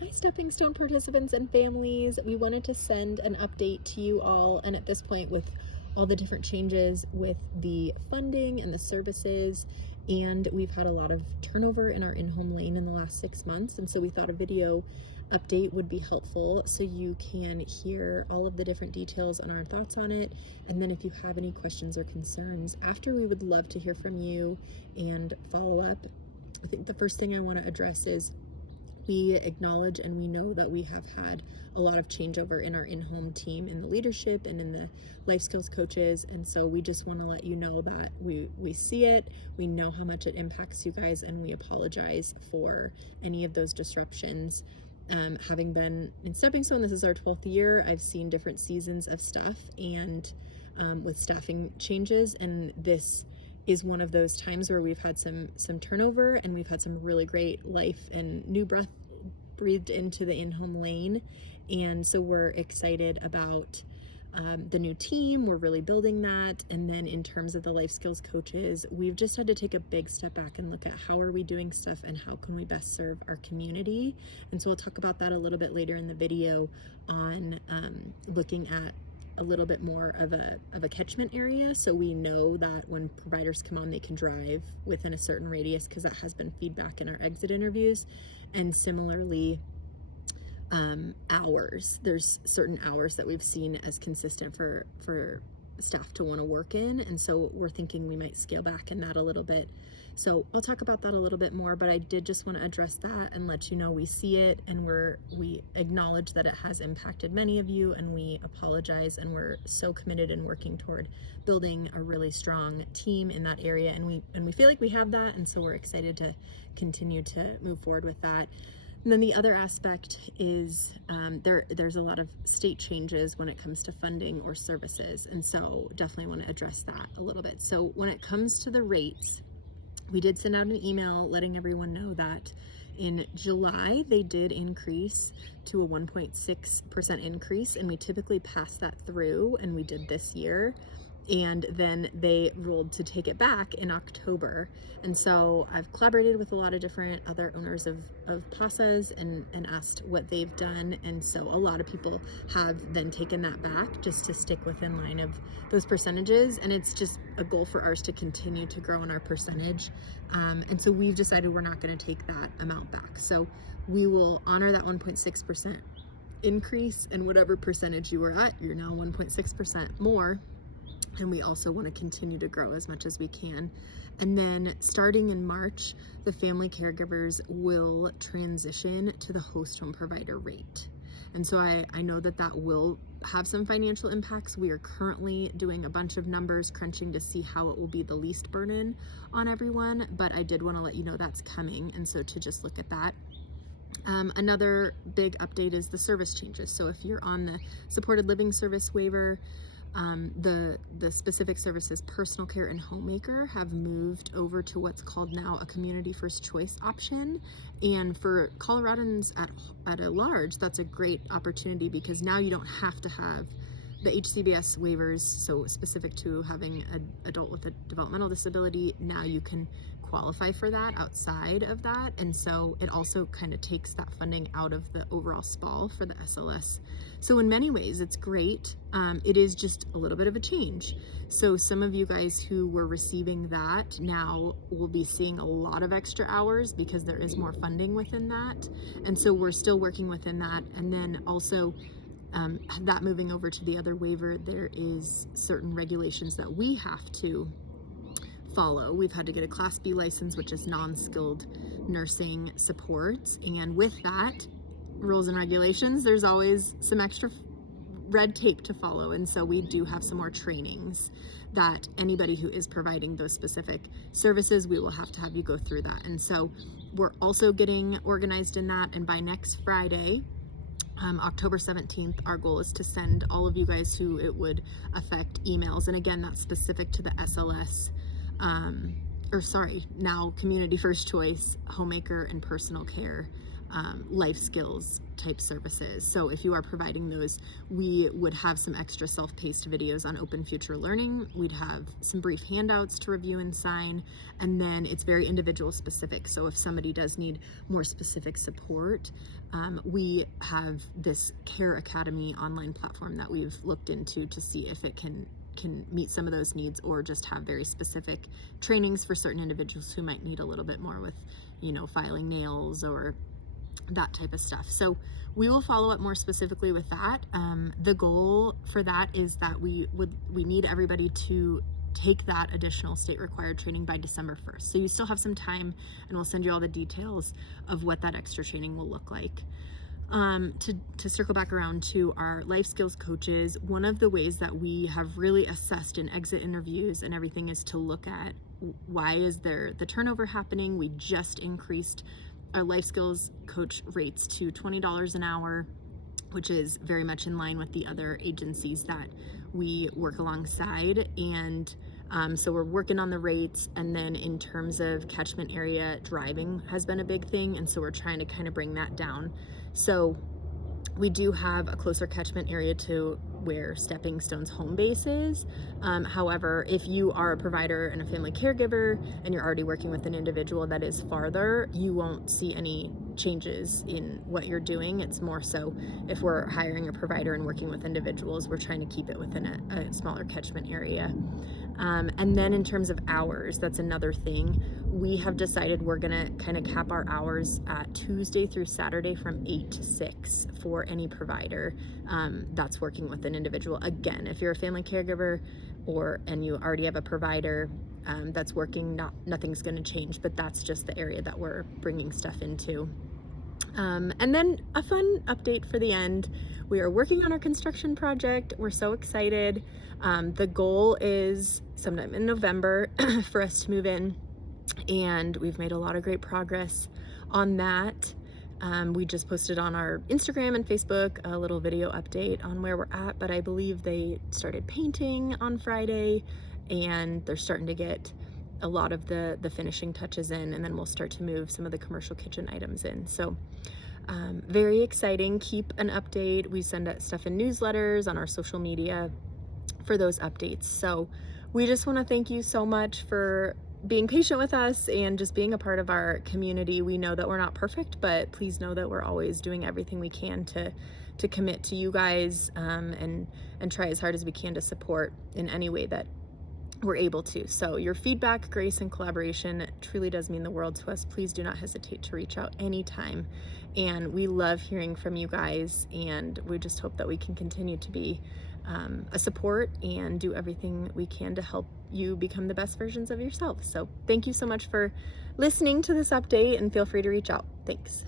Hi, Stepping Stone participants and families. We wanted to send an update to you all, and at this point, with all the different changes with the funding and the services, and we've had a lot of turnover in our in-home lane in the last 6 months, and so we thought a video update would be helpful so you can hear all of the different details and our thoughts on it. And then if you have any questions or concerns after, we would love to hear from you and follow up. I think the first thing I want to address is we acknowledge and we know that we have had a lot of changeover in our in-home team, in the leadership and in the life skills coaches. And so we just want to let you know that we see it, we know how much it impacts you guys, and we apologize for any of those disruptions. Having been in Stepping Stone, this is our 12th year. I've seen different seasons of stuff and with staffing changes, and this is one of those times where we've had some turnover, and we've had some really great life and new breath breathed into the in-home lane. And so we're excited about the new team. We're really building that. And then in terms of the life skills coaches, we've just had to take a big step back and look at how are we doing stuff and how can we best serve our community. And so we'll talk about that a little bit later in the video on looking at a little bit more of a catchment area, so we know that when providers come on, they can drive within a certain radius, because that has been feedback in our exit interviews. And similarly, hours, there's certain hours that we've seen as consistent for staff to want to work in, and so we're thinking we might scale back in that a little bit. So I'll talk about that a little bit more, but I did just want to address that and let you know we see it, and we acknowledge that it has impacted many of you, and we apologize, and we're so committed and working toward building a really strong team in that area, and we feel like we have that, and so we're excited to continue to move forward with that. And then the other aspect is there's a lot of state changes when it comes to funding or services, and so definitely want to address that a little bit. So when it comes to the rates, we did send out an email letting everyone know that in July they did increase to a 1.6% increase, and we typically pass that through, and we did this year. And then they ruled to take it back in October. And so I've collaborated with a lot of different other owners of PASAs and asked what they've done. And so a lot of people have then taken that back just to stick within line of those percentages. And it's just a goal for ours to continue to grow in our percentage. And so we've decided we're not going to take that amount back. So we will honor that 1.6% increase, and whatever percentage you were at, you're now 1.6% more. And we also want to continue to grow as much as we can. And then starting in March, the family caregivers will transition to the host home provider rate. And so I know that will have some financial impacts. We are currently doing a bunch of numbers crunching to see how it will be the least burden on everyone, but I did want to let you know that's coming, and so to just look at that. Another big update is the service changes. So if you're on the supported living service waiver, the specific services personal care and homemaker have moved over to what's called now a community first choice option. And for Coloradans at a large, that's a great opportunity, because now you don't have to have the HCBS waivers, so specific to having an adult with a developmental disability. Now you can qualify for that outside of that, and so it also kind of takes that funding out of the overall SPAL for the SLS. So in many ways it's great. It is just a little bit of a change. So some of you guys who were receiving that now will be seeing a lot of extra hours because there is more funding within that, and so we're still working within that. And then also that moving over to the other waiver, there is certain regulations that we have to follow. We've had to get a Class B license, which is non-skilled nursing supports, and with that rules and regulations, there's always some extra red tape to follow, and so we do have some more trainings that anybody who is providing those specific services, we will have to have you go through that. And so we're also getting organized in that, and by next Friday, October 17th, our goal is to send all of you guys who it would affect emails. And again, that's specific to the SLS now Community First Choice, Homemaker, and Personal Care life skills type services. So if you are providing those, we would have some extra self-paced videos on Open Future Learning. We'd have some brief handouts to review and sign, and then it's very individual specific. So if somebody does need more specific support, we have this Care Academy online platform that we've looked into to see if it can meet some of those needs, or just have very specific trainings for certain individuals who might need a little bit more with, filing nails or that type of stuff. So we will follow up more specifically with that. The goal for that is that we need everybody to take that additional state required training by December 1st. So you still have some time, and we'll send you all the details of what that extra training will look like. To circle back around to our life skills coaches, one of the ways that we have really assessed in exit interviews and everything is to look at why is there the turnover happening. We just increased our life skills coach rates to $20 an hour, which is very much in line with the other agencies that we work alongside. And so we're working on the rates. And then in terms of catchment area, driving has been a big thing. And so we're trying to kind of bring that down. So we do have a closer catchment area to where Stepping Stone's home base is. However, if you are a provider and a family caregiver and you're already working with an individual that is farther, you won't see any changes in what you're doing. It's more so if we're hiring a provider and working with individuals, we're trying to keep it within a smaller catchment area. And then in terms of hours, that's another thing. We have decided we're gonna kind of cap our hours at Tuesday through Saturday from 8 to 6 for any provider that's working with an individual. Again, if you're a family caregiver and you already have a provider that's working, nothing's gonna change, but that's just the area that we're bringing stuff into. And then a fun update for the end. We are working on our construction project. We're so excited. The goal is sometime in November for us to move in, and we've made a lot of great progress on that. We just posted on our Instagram and Facebook a little video update on where we're at, but I believe they started painting on Friday, and they're starting to get a lot of the finishing touches in, and then we'll start to move some of the commercial kitchen items in. So very exciting. Keep an update. We send out stuff in newsletters on our social media for those updates. So we just want to thank you so much for being patient with us and just being a part of our community. We know that we're not perfect, but please know that we're always doing everything we can to commit to you guys and try as hard as we can to support in any way that we're able to. So your feedback, grace, and collaboration truly does mean the world to us. Please do not hesitate to reach out anytime. And we love hearing from you guys, and we just hope that we can continue to be a support and do everything we can to help you become the best versions of yourself. So thank you so much for listening to this update, and feel free to reach out. Thanks.